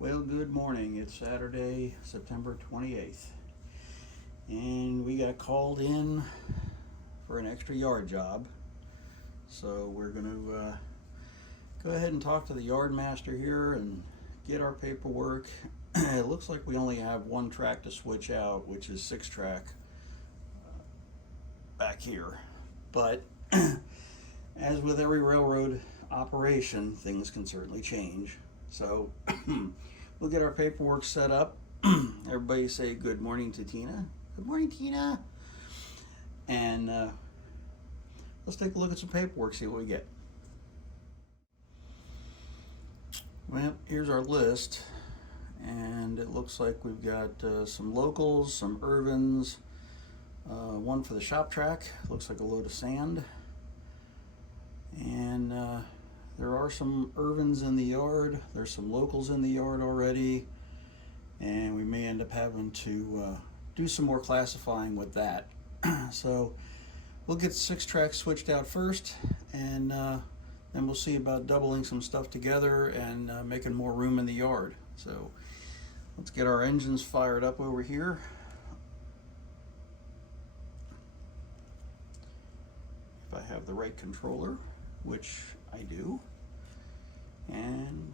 Well, good morning. It's Saturday, September 28th, and we got called in for an extra yard job. So we're going to go ahead and talk to the yard master here and get our paperwork. It looks like we only have one track to switch out, which is 6-track back here. But as with every railroad operation, things can certainly change. So we'll get our paperwork set up. Everybody say good morning to Tina. Good morning, Tina. And let's take a look at some paperwork, see what we get. Well, here's our list. And it looks like we've got some locals, some Irvins, one for the shop track. Looks like a load of sand. And there are some Irvins in the yard. There's some locals in the yard already. And we may end up having to do some more classifying with that. So we'll get 6 tracks switched out first, and then we'll see about doubling some stuff together and making more room in the yard. So let's get our engines fired up over here. If I have the right controller, which I do. And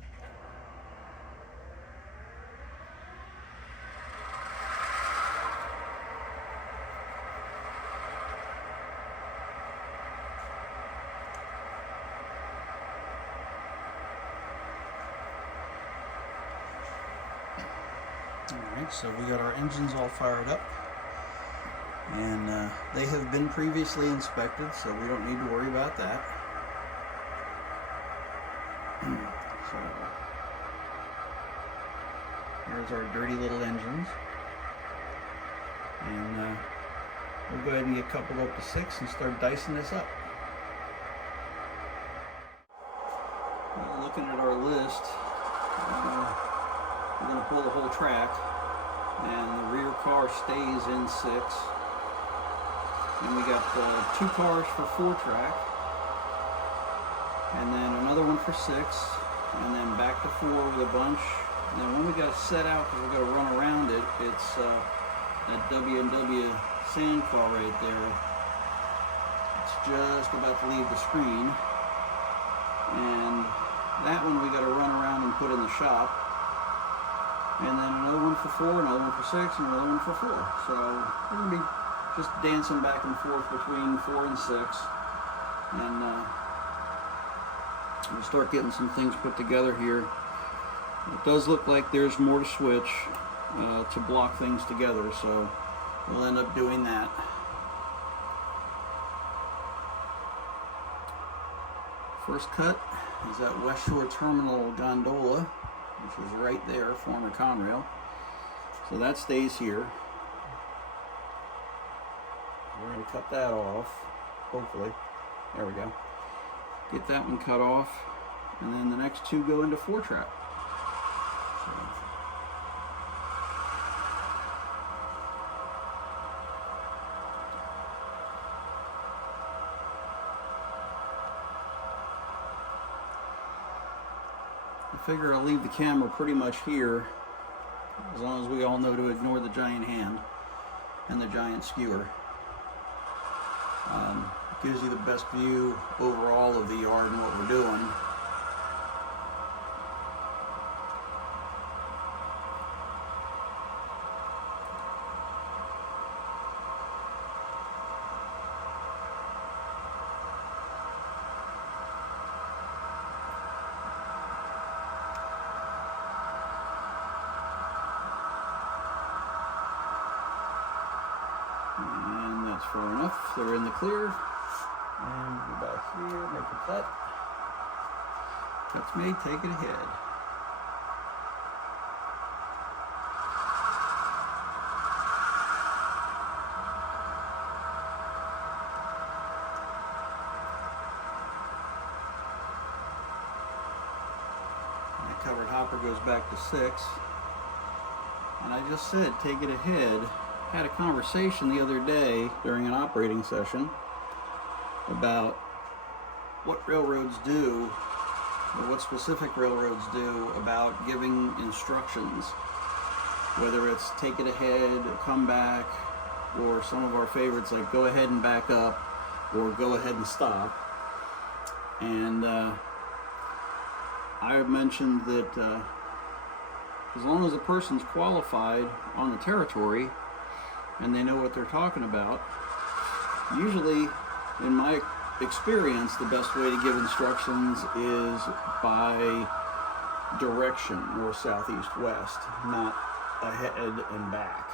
alright, so we got our engines all fired up, and they have been previously inspected, so we don't need to worry about that. So here's our dirty little engines, and we'll go ahead and get coupled up to 6 and start dicing this up. Looking at our list, we're going to pull the whole track, and the rear car stays in 6. And we got 2 cars for 4-track, and then another one for 6, and then back to 4 with a bunch. And then when we got it set out, because we're going to run around it, it's that W&W sand car right there. It's just about to leave the screen. And that one we got to run around and put in the shop. And then another one for 4, another one for 6, and another one for 4. So we're going to be just dancing back and forth between 4 and 6. And we'll start getting some things put together here. It does look like there's more to switch to block things together, so we'll end up doing that. First cut is that West Shore Terminal gondola, which is right there, former Conrail. So that stays here. We're going to cut that off, hopefully. There we go. Get that one cut off, and then the next 2 go into 4-track. I figure I'll leave the camera pretty much here, as long as we all know to ignore the giant hand and the giant skewer. Gives you the best view overall of the yard and what we're doing. And that's far enough. They're in the clear. And go back here, make a cut. That's me, take it ahead. And the covered hopper goes back to 6. And I just said, take it ahead. Had a conversation the other day during an operating session about what railroads do or what specific railroads do about giving instructions, whether it's take it ahead, come back, or some of our favorites like go ahead and back up, or go ahead and stop. And I have mentioned that as long as a person's qualified on the territory and they know what they're talking about, usually, in my experience, the best way to give instructions is by direction, north, south, east, west, not ahead and back.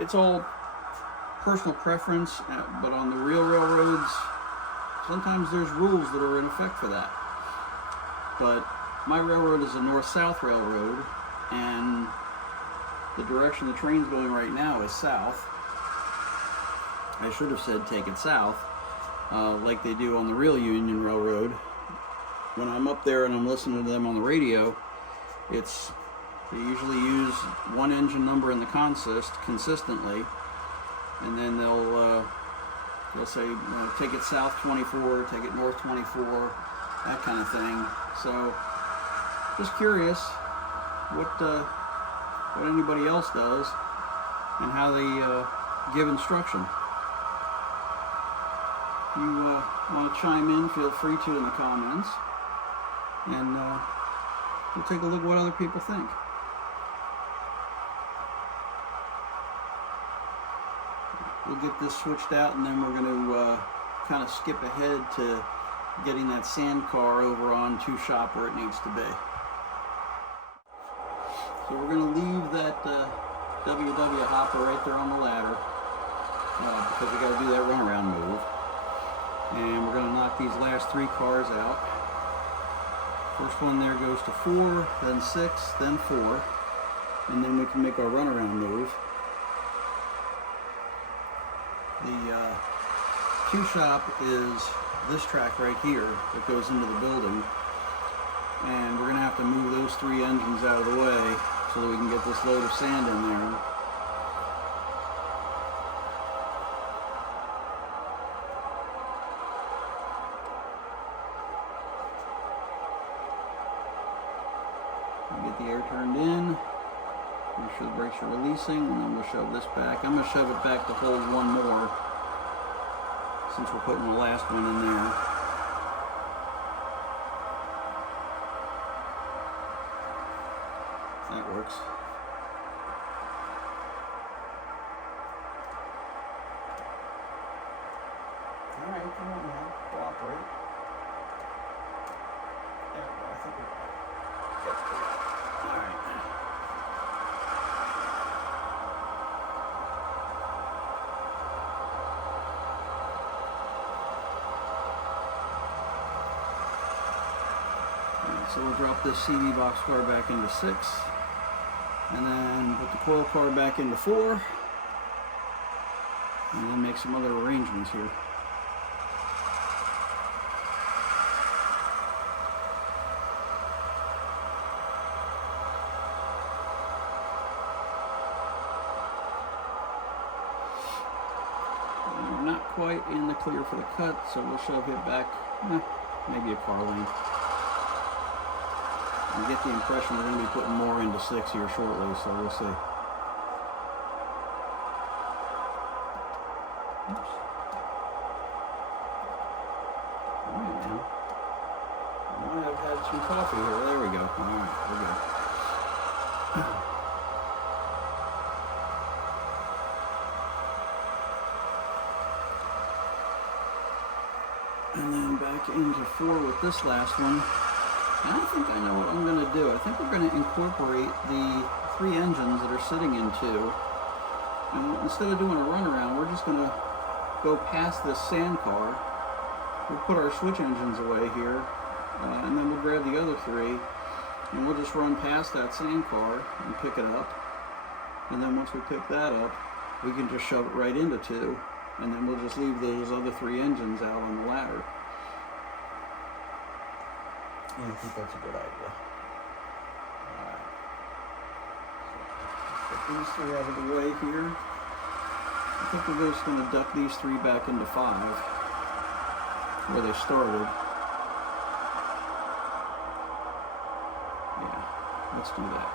It's all personal preference, but on the real railroads, sometimes there's rules that are in effect for that. But my railroad is a north-south railroad, and the direction the train's going right now is south. I should have said take it south, like they do on the real Union Railroad. When I'm up there and I'm listening to them on the radio, they usually use one engine number in the consist consistently, and then they'll say take it south 24, take it north 24, that kind of thing. So just curious what anybody else does and how they give instruction. If you want to chime in, feel free to in the comments, and we'll take a look at what other people think. We'll get this switched out, and then we're going to kind of skip ahead to getting that sand car over onto shop where it needs to be. So we're going to leave that WW hopper right there on the ladder because we got to do that runaround move. And we're going to knock these last three cars out. First one there goes to 4, then 6, then 4, and then we can make our runaround move. The Q shop is this track right here that goes into the building, and we're going to have to move those three engines out of the way so that we can get this load of sand in there. Get the air turned in, make sure the brakes are releasing, and then we'll shove this back. I'm going to shove it back to hold one more since we're putting the last one in there. That works. Alright, come on now, cooperate. There we go, I think we're right. Alright. So we'll drop this CD box car back into 6, and then put the coil car back into 4, and then make some other arrangements here. And we're not quite in the clear for the cut, so we'll shove it back maybe a car length. I get the impression we're going to be putting more into 6 here shortly, so we'll see. Oops. All right now. I might have had some coffee here. There we go. All right, we're good. And then back into 4 with this last one. I think I know what I'm going to do. I think we're going to incorporate the 3 engines that are sitting in 2. And instead of doing a runaround, we're just going to go past this sand car. We'll put our switch engines away here, and then we'll grab the other 3, and we'll just run past that sand car and pick it up. And then once we pick that up, we can just shove it right into 2, and then we'll just leave those other 3 engines out on the ladder. I think that's a good idea. Alright. So put these 3 out of the way here. I think we're just going to duck these 3 back into 5, where they started. Yeah, let's do that.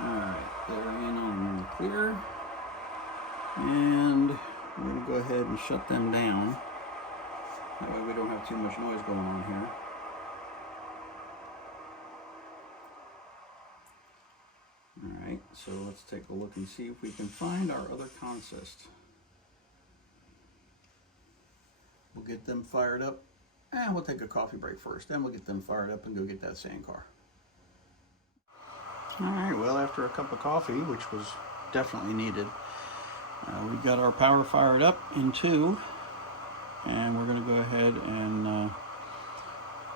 Alright, they're in on clear. And we're going to go ahead and shut them down. That way we don't have too much noise going on here. Alright, so let's take a look and see if we can find our other consist. We'll get them fired up. And we'll take a coffee break first. Then we'll get them fired up and go get that sand car. Alright, well, after a cup of coffee, which was definitely needed, we've got our power fired up in 2, and we're going to go ahead and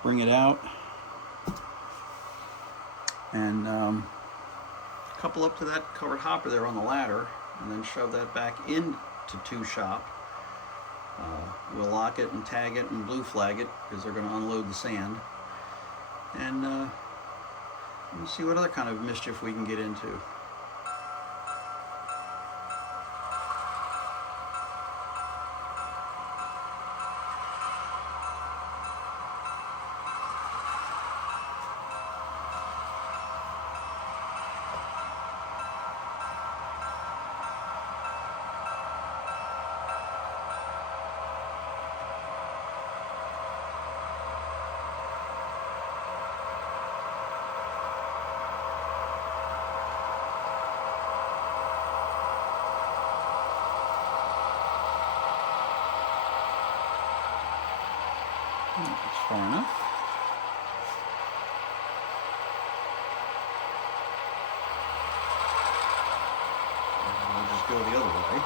bring it out and couple up to that covered hopper there on the ladder, and then shove that back into 2 shop. We'll lock it and tag it and blue flag it because they're going to unload the sand, and we'll see what other kind of mischief we can get into. That's far enough. And we'll just go the other way.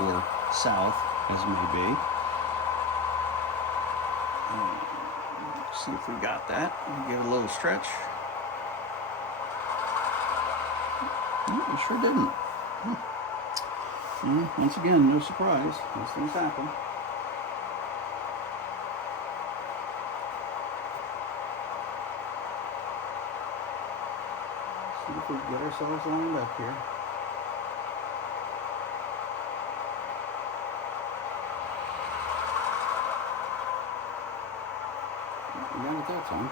Or south, as it may be. Let's see if we got that. We'll give it a little stretch. No, we sure didn't. Once again, no surprise. These things happen. See if we can get ourselves lined up here. We got it that time.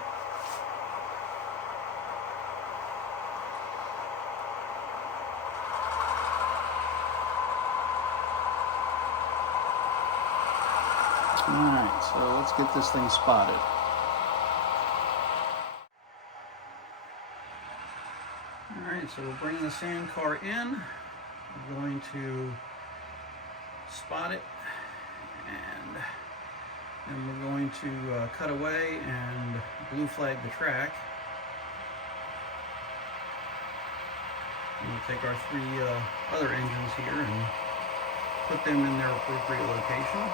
Alright, so let's get this thing spotted. Alright, so we'll bring the sand car in. We're going to spot it, and then we're going to cut away and blue flag the track. And we'll take our 3 other engines here and put them in their appropriate location.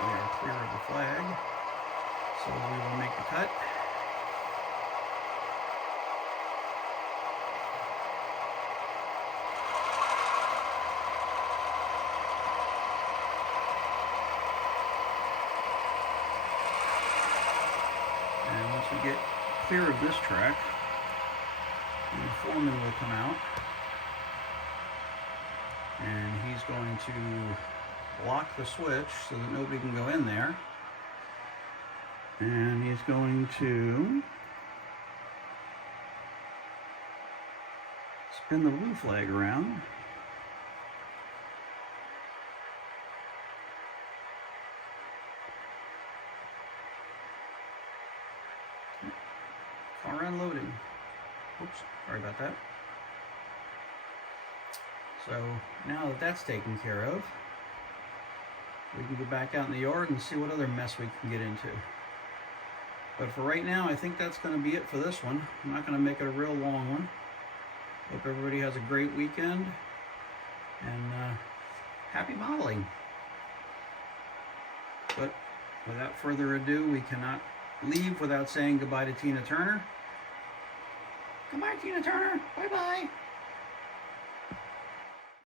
We are clear of the flag, so we will make the cut. And once we get clear of this track, the foreman will come out, and he's going to lock the switch so that nobody can go in there, and he's going to spin the blue flag around, car unloading. Oops, sorry about that. So now that that's taken care of, we can go back out in the yard and see what other mess we can get into. But for right now, I think that's going to be it for this one. I'm not going to make it a real long one. Hope everybody has a great weekend, and happy modeling. But without further ado, we cannot leave without saying goodbye to Tina Turner. Goodbye, Tina Turner. Bye-bye.